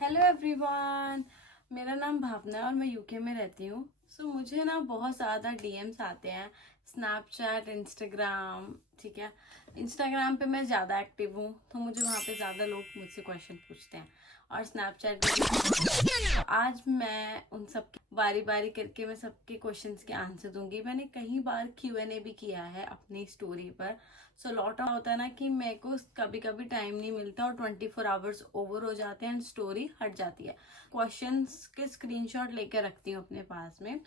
Hello everyone, मेरा नाम भावना है और मैं यूके में रहती हूँ। मुझे ना बहुत ज़्यादा डीएम्स आते हैं, स्नैपचैट, इंस्टाग्राम। ठीक है, इंस्टाग्राम पे मैं ज़्यादा एक्टिव हूँ तो मुझे वहाँ पे ज़्यादा लोग मुझसे क्वेश्चन पूछते हैं, और स्नैपचैट पे भी। तो आज मैं उन सब बारी बारी करके मैं सबके क्वेश्चंस के आंसर दूंगी। मैंने कई बार क्यूएनए भी किया है अपनी स्टोरी पर। लॉट होता है ना कि मेरे को कभी कभी टाइम नहीं मिलता और 24 आवर्स ओवर हो जाते हैं एंड स्टोरी हट जाती है। क्वेश्चंस के स्क्रीनशॉट लेकर रखती हूँ अपने पास में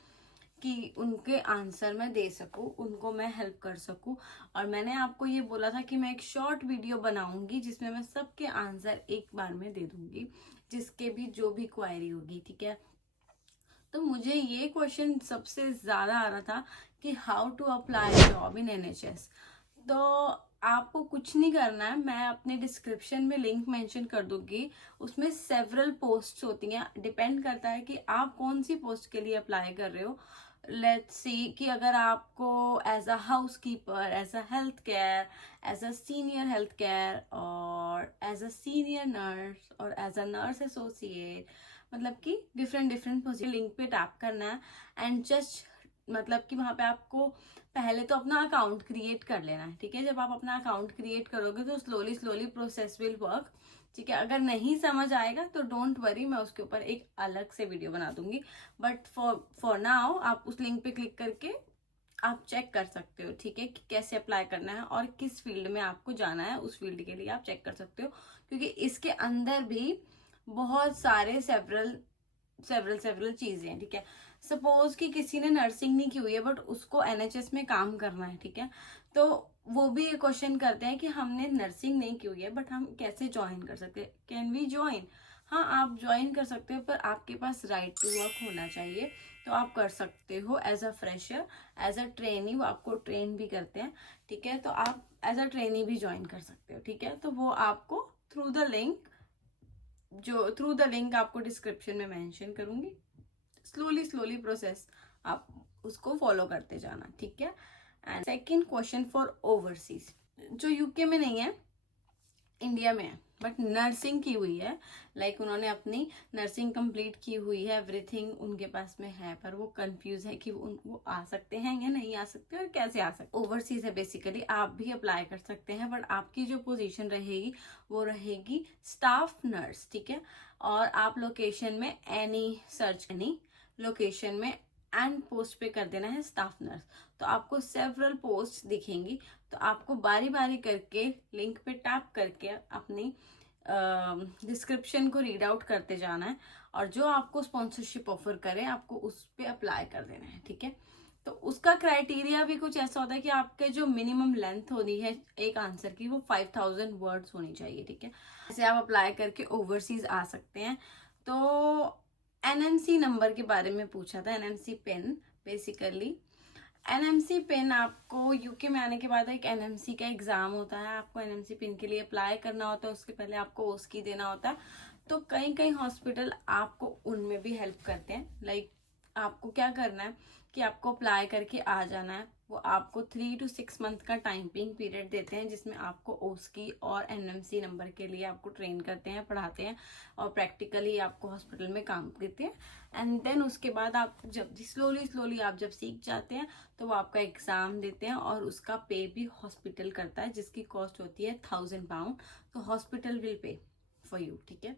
कि उनके आंसर मैं दे सकूं, उनको मैं हेल्प कर सकूं। और मैंने आपको ये बोला था कि मैं एक शॉर्ट वीडियो बनाऊंगी जिसमें मैं सबके आंसर एक बार में दे दूंगी, जिसके भी जो भी क्वायरी होगी। ठीक है, तो मुझे ये क्वेश्चन सबसे ज्यादा आ रहा था कि how to apply job in NHS. तो आपको कुछ नहीं करना है, मैं अपने डिस्क्रिप्शन में लिंक मेंशन कर दूंगी। उसमें सेवरल पोस्ट्स होती हैं, डिपेंड करता है कि आप कौन सी पोस्ट के लिए अप्लाई कर रहे हो। लेट्स सी कि अगर आपको as a housekeeper, as a health care, as a senior health care, और एज अ सीनियर नर्स, और एज अ नर्स एसोसिएट, मतलब कि डिफरेंट डिफरेंट पोजीशन, लिंक पे टैप करना है एंड जस्ट मतलब कि वहां पे आपको पहले तो अपना अकाउंट क्रिएट कर लेना है। ठीक है, जब आप अपना अकाउंट क्रिएट करोगे तो slowly slowly process will work. ठीक है, अगर नहीं समझ आएगा तो डोंट वरी, मैं उसके ऊपर एक अलग से वीडियो बना दूंगी। बट फॉर नाउ आप उस लिंक पे क्लिक करके आप चेक कर सकते हो। ठीक है, कि कैसे अप्लाई करना है और किस फील्ड में आपको जाना है, उस फील्ड के लिए आप चेक कर सकते हो। क्योंकि इसके अंदर भी बहुत सारे सेवरल सेवरल सेवरल चीजें हैं। ठीक है, सपोज कि किसी ने नर्सिंग नहीं की हुई है बट उसको एनएचएस में काम करना है। ठीक है, तो वो भी ये क्वेश्चन करते हैं कि हमने नर्सिंग नहीं की हुई है बट हम कैसे ज्वाइन कर सकते हैं, कैन वी ज्वाइन। हाँ, आप ज्वाइन कर सकते हो, पर आपके पास राइट टू वर्क होना चाहिए। तो आप कर सकते हो as a fresher, as a trainee, वो आपको ट्रेन भी करते हैं। ठीक है, तो आप एज अ ट्रेनी भी ज्वाइन कर सकते हो। ठीक है, तो वो आपको थ्रू द लिंक आपको डिस्क्रिप्शन में मेंशन करूंगी। स्लोली स्लोली प्रोसेस आप उसको फॉलो करते जाना। ठीक है, and second question for overseas, जो यूके में नहीं है, इंडिया में है बट नर्सिंग की हुई है। उन्होंने अपनी नर्सिंग कंप्लीट की हुई है, एवरीथिंग उनके पास में है, पर वो कंफ्यूज है कि वो आ सकते हैं या नहीं आ सकते और कैसे आ सकते। ओवरसीज है बेसिकली, आप भी अप्लाई कर सकते हैं बट आपकी जो पोजीशन रहेगी वो रहेगी स्टाफ नर्स। ठीक है, और आप लोकेशन में एनी लोकेशन में एंड पोस्ट पे कर देना है स्टाफ नर्स। तो आपको सेवरल पोस्ट दिखेंगी, तो आपको बारी बारी करके लिंक पे टैप करके अपनी डिस्क्रिप्शन को रीड आउट करते जाना है, और जो आपको स्पॉन्सरशिप ऑफर करे आपको उस पे अप्लाई कर देना है। ठीक है, तो उसका क्राइटेरिया भी कुछ ऐसा होता है कि आपके जो मिनिमम लेंथ होनी है एक आंसर की, वो 5000 वर्ड्स होनी चाहिए। ठीक है, ऐसे आप अप्लाई करके ओवरसीज आ सकते हैं। तो एनएमसी नंबर के बारे में पूछा था, NMC pin. Basically NMC pin आपको यूके में आने के बाद एक एनएमसी का एग्जाम होता है, आपको एनएमसी पिन के लिए अप्लाई करना होता है, उसके पहले आपको ओस्की देना होता है। तो कई कई हॉस्पिटल आपको उनमें भी हेल्प करते हैं। आपको क्या करना है कि आपको अप्लाई करके आ जाना है। वो आपको 3 to 6 मंथ का टाइमिंग पीरियड देते हैं, जिसमें आपको ओस्की और एनएमसी नंबर के लिए आपको ट्रेन करते हैं, पढ़ाते हैं, और प्रैक्टिकली आपको हॉस्पिटल में काम करते हैं। एंड देन उसके बाद आप जब स्लोली स्लोली आप जब सीख जाते हैं तो वो आपका एग्जाम देते हैं, और उसका पे भी हॉस्पिटल करता है, जिसकी कॉस्ट होती है £1000। तो hospital will pay for you. ठीक है,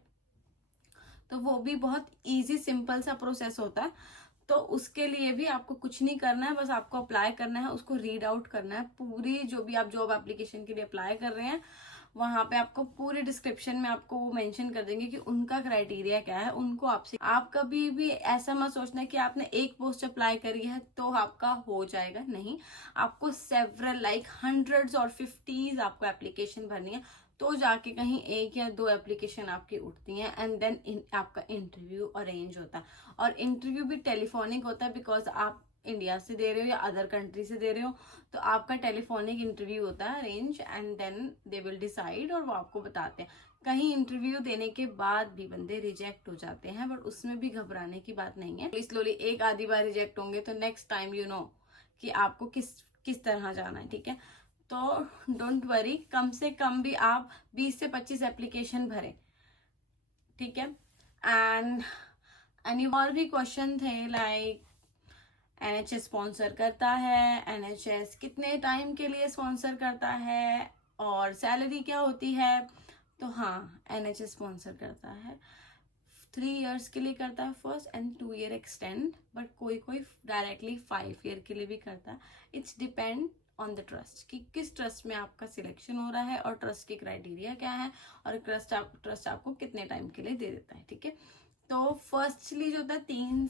तो वो भी बहुत इजी सिंपल सा प्रोसेस होता है। तो उसके लिए भी आपको कुछ नहीं करना है, बस आपको अप्लाई करना है, उसको रीड आउट करना है पूरी, जो भी आप जॉब एप्लीकेशन के लिए अप्लाई कर रहे हैं वहां पे आपको पूरे डिस्क्रिप्शन में आपको वो मेंशन कर देंगे कि उनका क्राइटेरिया क्या है। उनको आपसे, आप कभी भी ऐसा मत सोचना कि आपने एक पोस्ट अप्लाई करी है तो आपका हो जाएगा, नहीं। आपको सेवरल हंड्रेड्स और 50s आपको एप्लीकेशन भरनी है, तो जाके कहीं एक या दो एप्लीकेशन आपकी उठती हैं, एंड देन आपका इंटरव्यू अरेंज होता है। और इंटरव्यू भी टेलीफोनिक होता है, बिकॉज आप इंडिया से दे रहे हो या अदर कंट्री से दे रहे हो, तो आपका टेलीफोनिक इंटरव्यू होता है arrange, and then they will decide, और वो आपको बताते हैं। कहीं इंटरव्यू देने के बाद भी बंदे रिजेक्ट हो जाते हैं, बट उसमें भी घबराने की बात नहीं है। स्लोली एक आधी बार रिजेक्ट होंगे तो नेक्स्ट टाइम यू नो कि आपको किस किस तरह जाना है। ठीक है, तो डोंट वरी, कम से कम भी आप 20 से 25 एप्लीकेशन भरें। ठीक है, एंड और भी क्वेश्चन थे लाइक NHS स्पॉन्सर करता है, NHS कितने टाइम के लिए स्पॉन्सर करता है और सैलरी क्या होती है। तो हाँ, NHS स्पॉन्सर करता है, 3 years के लिए करता है first and 2 year extend, but कोई कोई डायरेक्टली 5 year के लिए भी करता है। It's depend on the trust कि किस ट्रस्ट में आपका सिलेक्शन हो रहा है और ट्रस्ट की क्राइटेरिया क्या है और ट्रस्ट आपको कितने टाइम के लिए दे देता है। ठीक है, तो फर्स्टली जो होता है 3